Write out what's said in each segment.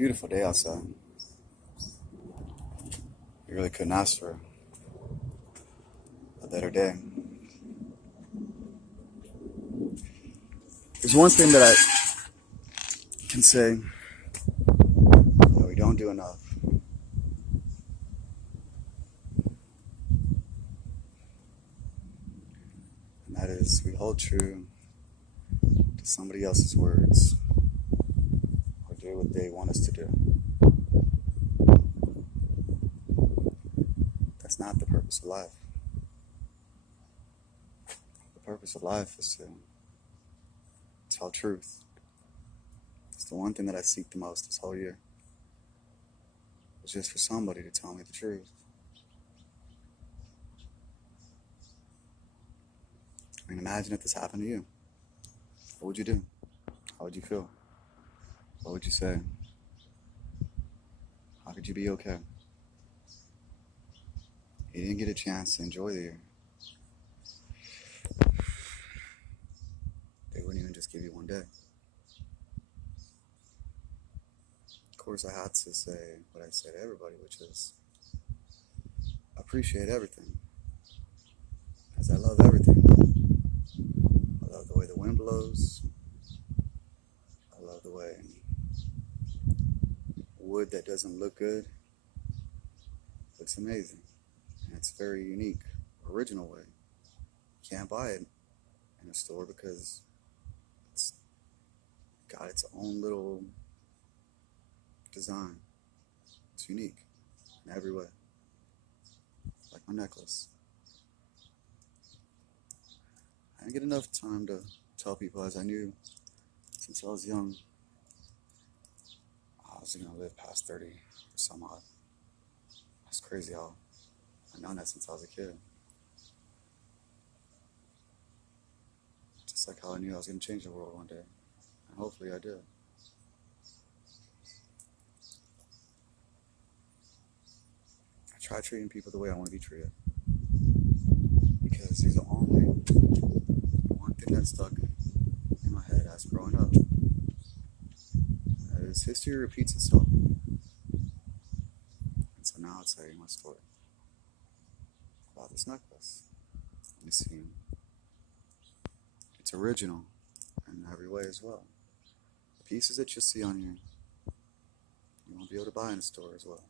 Beautiful day outside. You really couldn't ask for a better day. There's one thing that I can say that we don't do enough. And that is we hold true to somebody else's words or do what they want us to do. That's not the purpose of life. The purpose of life is to tell truth. It's the one thing that I seek the most this whole year. It's just for somebody to tell me the truth. I mean, imagine if this happened to you. What would you do? How would you feel? What would you say? How could you be okay? You didn't get a chance to enjoy the year. They wouldn't even just give you one day. Of course, I had to say what I say to everybody, which is appreciate everything. Because I love everything. I love the way the wind blows. I love the way wood that doesn't look good looks amazing. And it's very unique, original way. You can't buy it in a store because it's got its own little design. It's unique in every way. Like my necklace. I didn't get enough time to tell people, as I knew since I was young I was going to live past 30 or some odd. That's crazy how I've known that since I was a kid. Just like how I knew I was going to change the world one day. And hopefully I did. I try treating people the way I want to be treated. Because there's only one thing that stuck in my head as growing up. That is, history repeats itself. And so now I'll tell you my story about this necklace. You see, it's original in every way as well. The pieces that you see on here, you won't be able to buy in a store as well.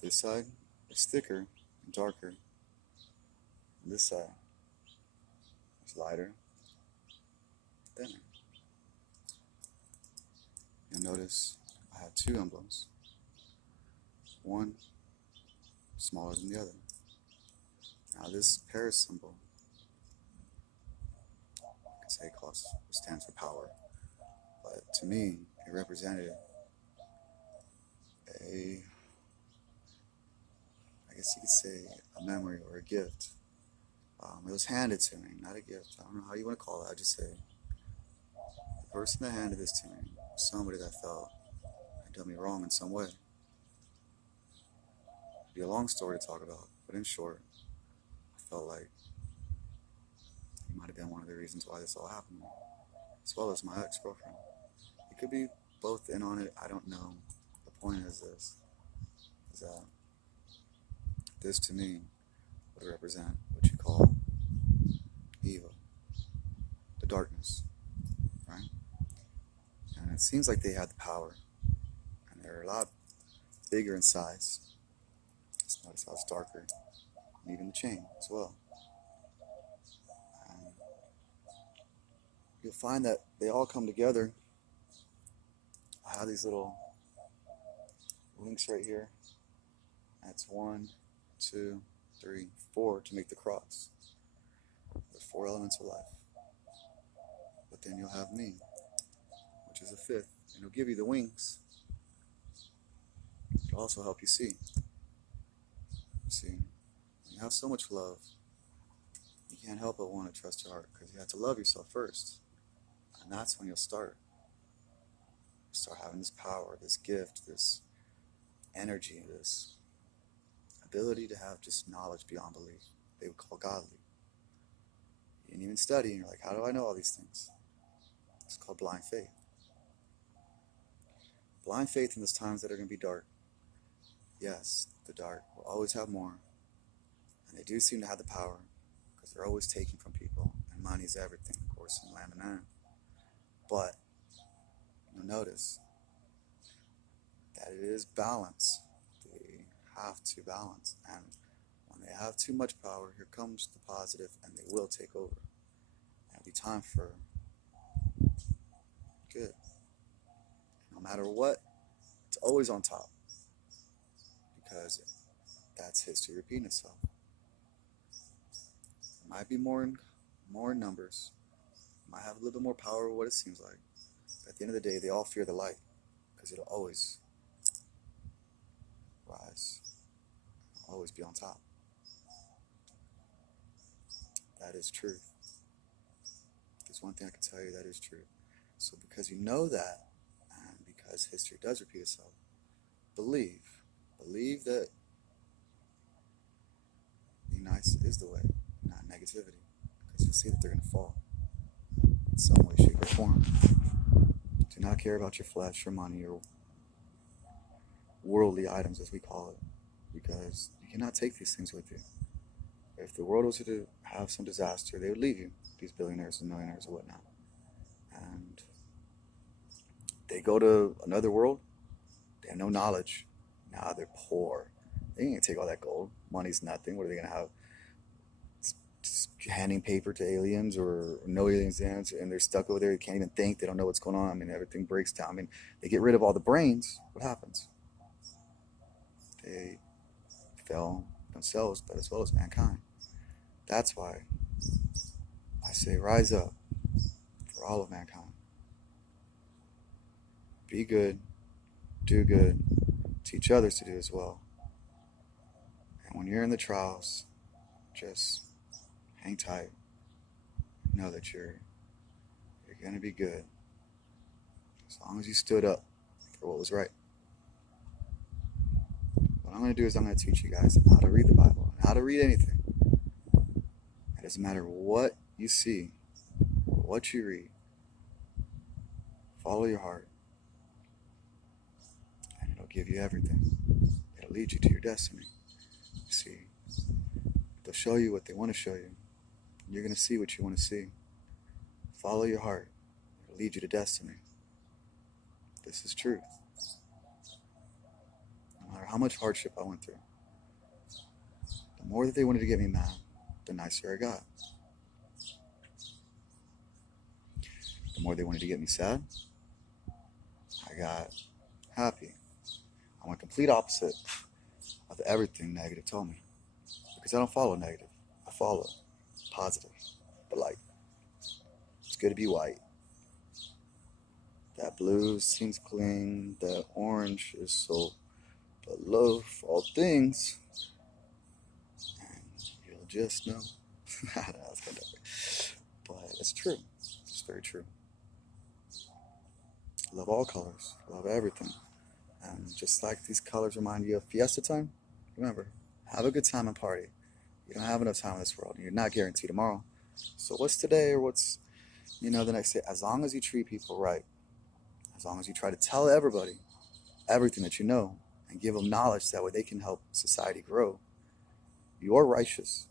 This side is thicker and darker. And this side is lighter, thinner. You'll notice I have two emblems. One smaller than the other. Now this Paris symbol, you could say stands for power. But to me, it represented I guess you could say, a memory or a gift. It was handed to me, not a gift. I don't know how you want to call it. I just say the person that handed this to me was somebody that felt had done me wrong in some way. It'd be a long story to talk about, but in short, I felt like he might have been one of the reasons why this all happened to me, as well as my ex-girlfriend. It could be both in on it. I don't know. The point is that this to me would represent what you call evil, the darkness, right? And it seems like they had the power, and they're a lot bigger in size. Just notice how it's darker, and even the chain as well. And you'll find that they all come together. I have these little links right here. That's 1, 2, 3, 4 to make the cross. The 4 elements of life. But then you'll have me, which is a 5th, and it'll give you the wings. It'll also help you see. See, you have so much love, you can't help but want to trust your heart, because you have to love yourself first. And that's when you'll start having this power, this gift, this energy, this ability to have just knowledge beyond belief. They would call godly. You didn't even study, and you're like, how do I know all these things? It's called blind faith. Blind faith in those times that are going to be dark. Yes, the dark will always have more. And they do seem to have the power because they're always taking from people. And money's everything, of course, in Lamb and Aaron. But you'll notice that it is balance. They have to balance. And when they have too much power, here comes the positive, and they will take over. And it'll be time for good. No matter what, it's always on top. Because that's history repeating itself. It might be more in numbers. It might have a little bit more power of what it seems like. But at the end of the day, they all fear the light. Because it'll always rise. It'll always be on top. That is truth. There's one thing I can tell you, that is true. So because you know that, and because history does repeat itself, believe that being nice is the way, not negativity. Because you'll see that they're going to fall in some way, shape, or form. Do not care about your flesh or money or worldly items, as we call it. Because you cannot take these things with you. If the world was to have some disaster, they would leave you, these billionaires and millionaires and whatnot. And they go to another world, they have no knowledge. Now they're poor. They ain't gonna take all that gold. Money's nothing. What are they gonna have? Just handing paper to aliens or no aliens in, and they're stuck over there. They can't even think. They don't know what's going on. I mean, everything breaks down. I mean, they get rid of all the brains. What happens? They fail themselves, but as well as mankind. That's why I say rise up for all of mankind. Be good, do good, teach others to do as well. And when you're in the trials, just hang tight. Know that you're going to be good as long as you stood up for what was right. What I'm going to do is I'm going to teach you guys how to read the Bible and how to read anything. It doesn't matter what you see or what you read. Follow your heart, and it'll give you everything. It'll lead you to your destiny. You see, they'll show you what they want to show you. You're going to see what you want to see. Follow your heart. It'll lead you to destiny. This is truth. No matter how much hardship I went through, the more that they wanted to get me mad, the nicer I got. The more they wanted to get me sad, I got happy. I went complete opposite of everything negative told me. Because I don't follow negative. I follow positive, but light. It's good to be white. That blue seems clean. That orange is so below all things. And you'll just know. I don't know, it's kind of, but it's true. It's very true. Love all colors. Love everything. And just like these colors remind you of fiesta time, remember, have a good time and party. You don't have enough time in this world. You're not guaranteed tomorrow. So what's today or what's, the next day? As long as you treat people right, as long as you try to tell everybody everything that you know and give them knowledge, that way they can help society grow, you're righteous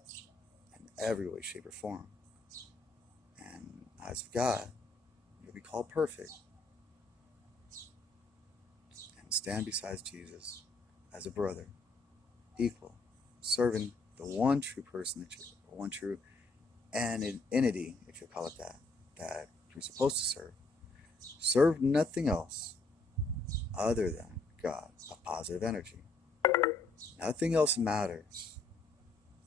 in every way, shape, or form. And eyes of God, you'll be called perfect. And stand beside Jesus as a brother, equal, serving the one true person that you're, one true entity, if you call it that you're supposed to serve. Serve nothing else other than God, a positive energy. Nothing else matters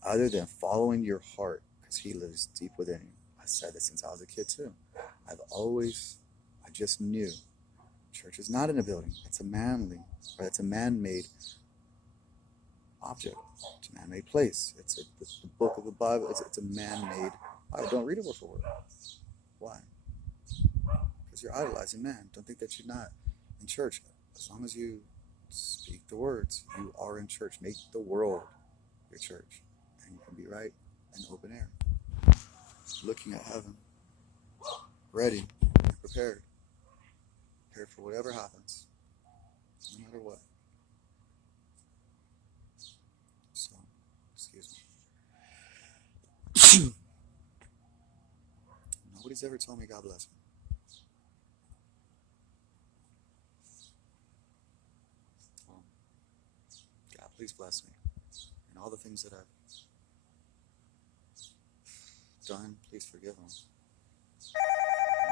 other than following your heart, because He lives deep within you. I said this since I was a kid too. I just knew church is not in a building. It's a man-made object. It's a man-made place. It's the book of the Bible. It's a man-made. I don't read it word for word. Why? Because you're idolizing man. Don't think that you're not in church. As long as you speak the words, you are in church. Make the world your church, and you can be right in open air, looking at heaven, ready and prepared for whatever happens. no matter what. So, excuse me. Nobody's ever told me God bless me. Um, God, please bless me. And all the things that I've done, please forgive them.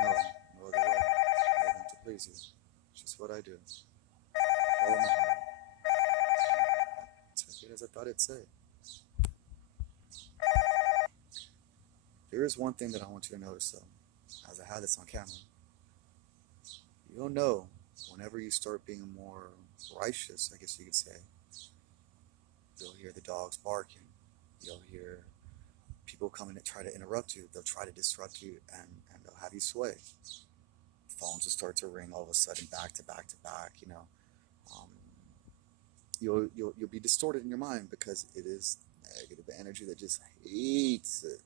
No, no other way other than to please you. It's just what I do. Follow my heart. Take it as I thought it'd say. There is one thing that I want you to notice, though, as I had this on camera. You'll know whenever you start being more righteous, I guess you could say. You'll hear the dogs barking. You'll hear people coming to try to interrupt you. They'll try to disrupt you, and they'll have you sway. Phones will start to ring all of a sudden, back to back to back. You'll be distorted in your mind because it is negative energy that just hates it.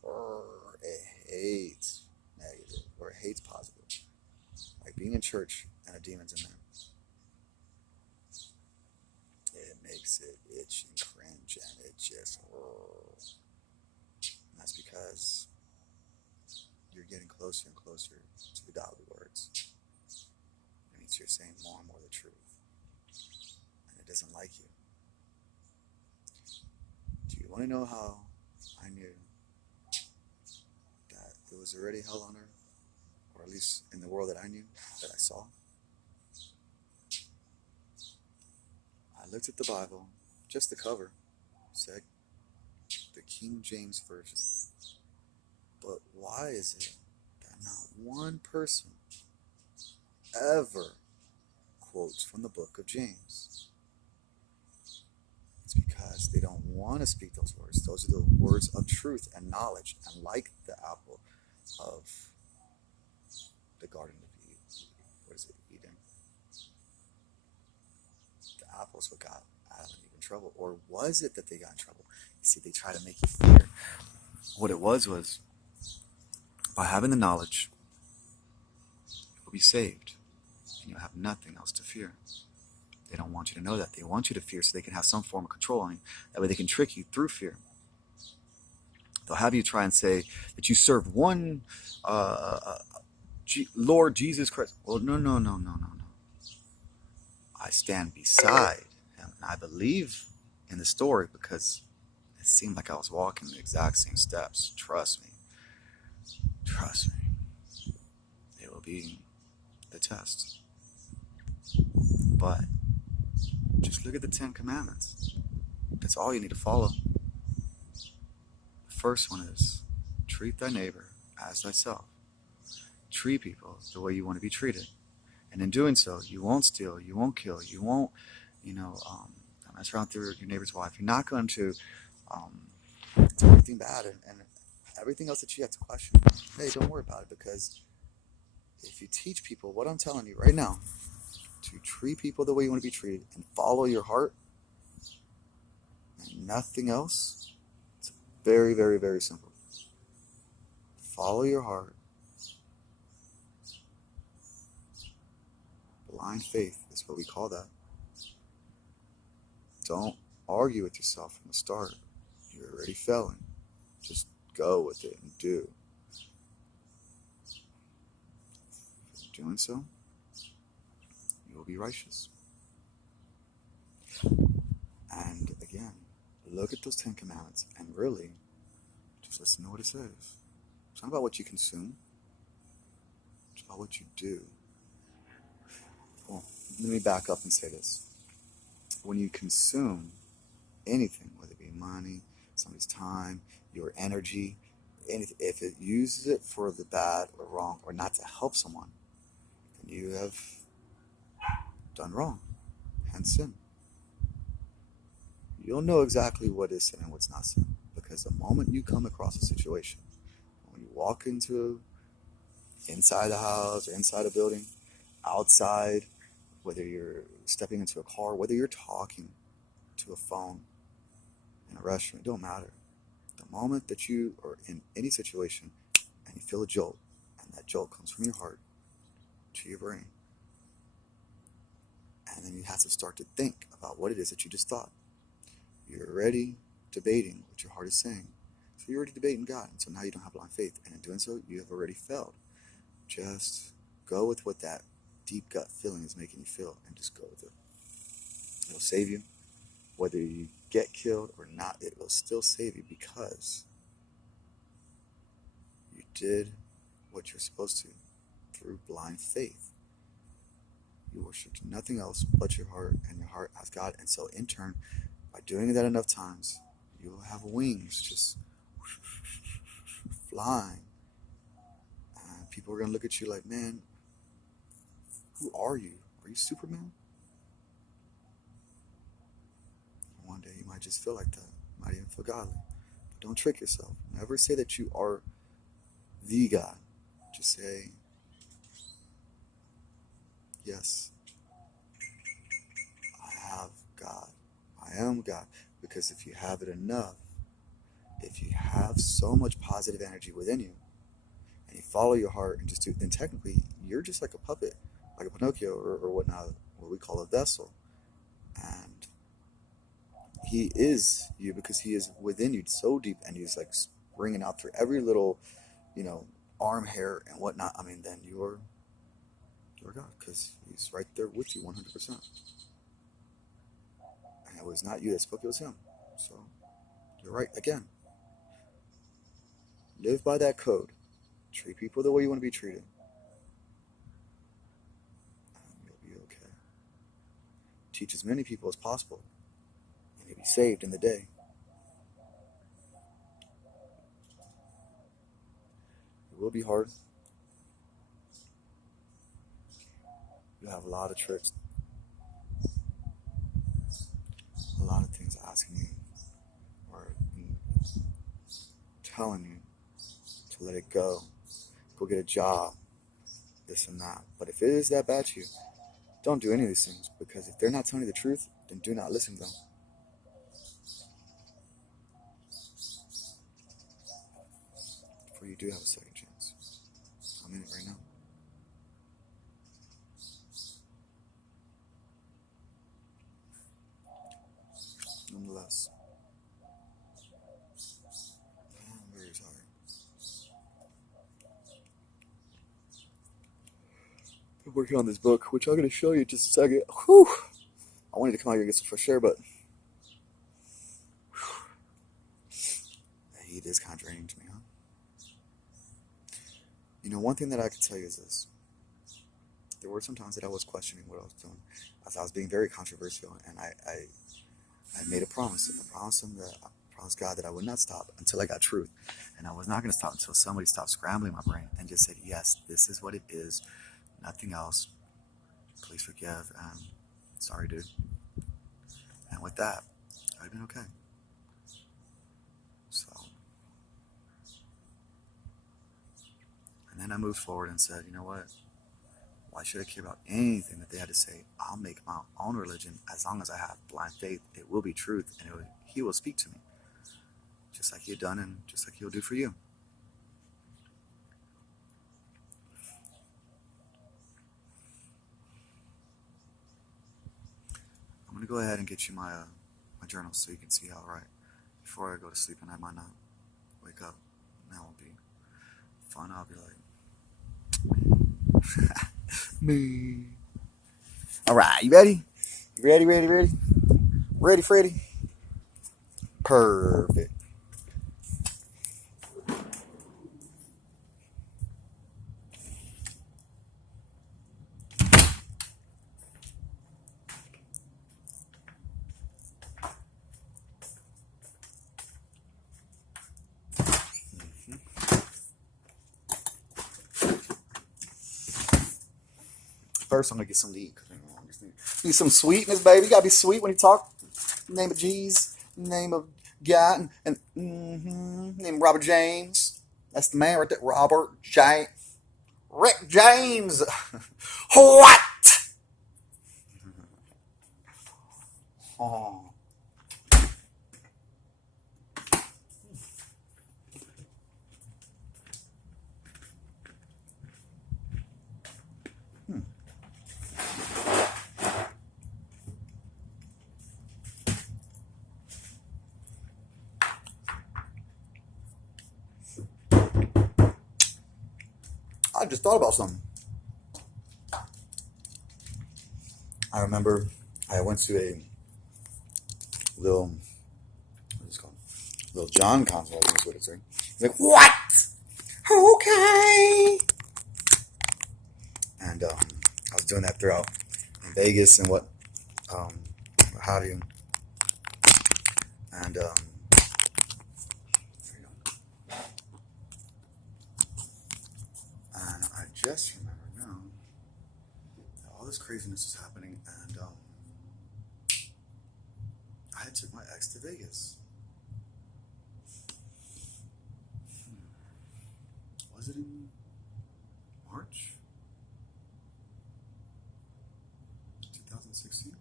Or it hates negative, or it hates positive. Like being in church and a demon's in there. It makes it itch and cringe, and it just. And that's because you're getting closer and closer to the godly words. It means you're saying more and more the truth. And it doesn't like you. Do you want to know how I knew that it was already hell on earth? Or at least in the world that I knew, that I saw? I looked at the Bible, just the cover, said the King James Version. But why is it that not one person ever quotes from the book of James? It's because they don't want to speak those words. Those are the words of truth and knowledge. And like the apple of the Garden of Eden, what is it, Eden? The apple's what got Adam and Eve in trouble. Or was it that they got in trouble? You see, they try to make you fear. What it was by having the knowledge, you'll be saved. And you'll have nothing else to fear. They don't want you to know that. They want you to fear so they can have some form of control on you. That way they can trick you through fear. They'll have you try and say that you serve one Lord Jesus Christ. Well, no. I stand beside him, and I believe in the story because it seemed like I was walking the exact same steps. Trust me. It will be the test. But just look at the 10 Commandments. That's all you need to follow. The first one is treat thy neighbor as thyself. Treat people the way you want to be treated. And in doing so, you won't steal, you won't kill, you won't, mess around with your neighbor's wife. You're not going to do anything bad and everything else that you have to question. Hey, don't worry about it, because if you teach people what I'm telling you right now, to treat people the way you want to be treated and follow your heart and nothing else, it's very, very, very simple. Follow your heart. Blind faith is what we call that. Don't argue with yourself from the start. You're already failing. Just go with it and do. If you're doing so, you will be righteous. And again, look at those 10 Commandments and really just listen to what it says. It's not about what you consume. It's about what you do. Well, let me back up and say this. When you consume anything, whether it be money, somebody's time, your energy, anything, if it uses it for the bad or wrong or not to help someone, then you have done wrong, hence sin. You'll know exactly what is sin and what's not sin, because the moment you come across a situation, when you walk inside the house or inside a building, outside, whether you're stepping into a car, whether you're talking to a phone in a restaurant, it don't matter. The moment that you are in any situation and you feel a jolt, and that jolt comes from your heart to your brain, And then you have to start to think about what it is that you just thought. You're already debating what your heart is saying. So you're already debating God. And so now you don't have blind faith. And in doing so, you have already failed. Just go with what that deep gut feeling is making you feel and just go with it. It'll save you. Whether you get killed or not, it will still save you because you did what you're supposed to through blind faith. You worshiped nothing else but your heart, and your heart as God. And so in turn, by doing that enough times, you will have wings just flying. And people are going to look at you like, man, who are you? Are you Superman? One day you might just feel like that. You might even feel godly. But don't trick yourself. Never say that you are the God. Just say, yes, I have God. I am God. Because if you have it enough, if you have so much positive energy within you, and you follow your heart and just do, then technically you're just like a puppet, like a Pinocchio or whatnot, what we call a vessel. And he is you because he is within you so deep, and he's like springing out through every little, arm hair and whatnot. I mean, then you're God because he's right there with you 100%. And it was not you that spoke, it was him. So you're right again. Live by that code. Treat people the way you want to be treated. And you'll be okay. Teach as many people as possible. And you'll be saved in the day. It will be hard. You have a lot of tricks. A lot of things asking you or telling you to let it go. Go get a job. This and that. But if it is that bad to you, don't do any of these things, because if they're not telling you the truth, then do not listen to them. For you do have a second chance. I'm in it right now. Nonetheless, I'm very tired. I'm working on this book, which I'm going to show you in just a second. Whew. I wanted to come out here and get some fresh air, but the heat is kind of draining to me, huh? One thing that I can tell you is this. There were some times that I was questioning what I was doing, as I was being very controversial, and I made a promise. I promised God that I would not stop until I got truth. And I was not going to stop until somebody stopped scrambling my brain and just said, yes, this is what it is. Nothing else. Please forgive. And sorry, dude. And with that, I'd have been okay. So, and then I moved forward and said, you know what? Why should I care about anything that they had to say? I'll make my own religion. As long as I have blind faith, it will be truth, and he will speak to me. Just like he had done, and just like he'll do for you. I'm going to go ahead and get you my journal so you can see how I write. Before I go to sleep, and I might not wake up. That will be fun. I'll be like, me. All right, you ready? You ready? Ready, Freddy? Perfect. First, I'm gonna get some to eat. Need some sweetness, baby. You gotta be sweet when you talk. Name of G's, name of God, and name of Robert James. That's the man right there, Robert James. Rick James. What? Oh. I just thought about something. I remember I went to a little, what is it called? Little John concert. That's what it's like. He's like, what? Okay. And I was doing that throughout in Vegas and um, what have you. And there you go. And I just remember now that all this craziness was happening, and I had took my ex to Vegas. Was it in March 2016?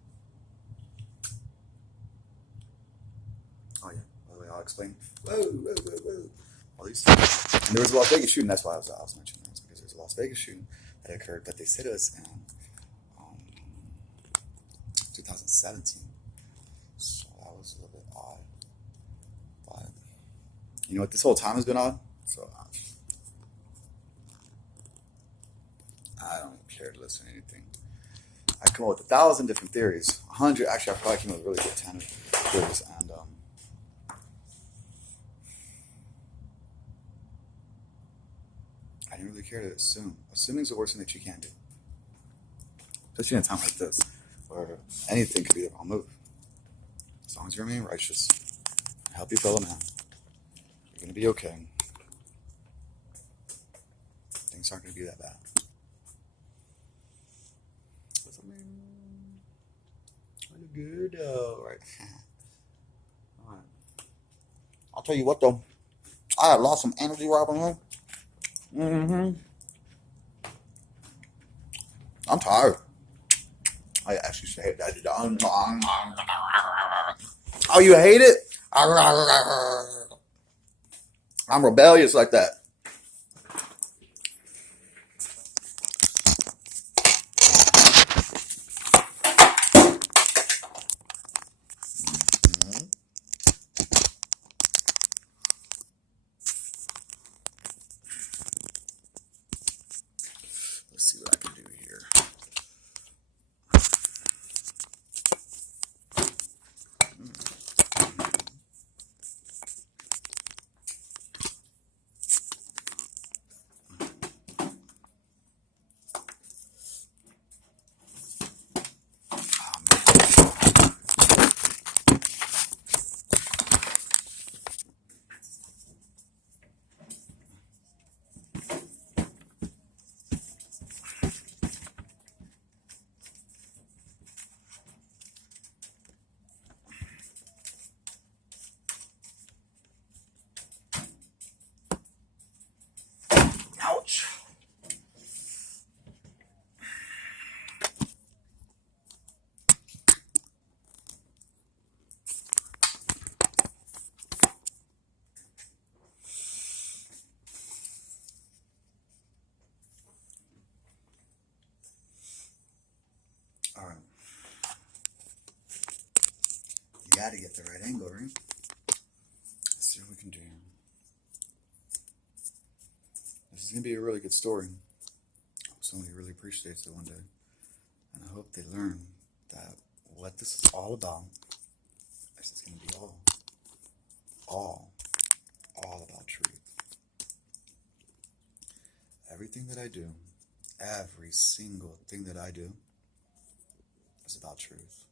Oh yeah. By the way, I'll explain. Whoa, whoa, whoa, whoa. All these things. And there was a Las Vegas shooting. That's why I was mentioning this, because there's a Las Vegas shooting that occurred that they said it was in um, 2017. So that was a little bit odd. But you know what? This whole time has been odd. So I don't care to listen to anything. I come up with 1,000 different theories. 100. Actually, I probably came up with really good 10 theories. And I didn't really care to assume. Assuming is the worst thing that you can do, especially in a time like this, where anything could be the wrong move. As long as you remain righteous, help your fellow man, you're going to be okay. Things aren't going to be that bad. What's up, man? I look good, right? All right. I'll tell you what, though. I have lost some energy, Robin. I'm tired. I actually should hate that. Oh, you hate it? I'm rebellious like that. Let's see what I can do here. Ouch. All right. You got to get the right angle, right? Let's see what we can do. This is going to be a really good story. I hope somebody really appreciates it one day. And I hope they learn that what this is all about, this is going to be all about truth. Everything that I do, every single thing that I do is about truth.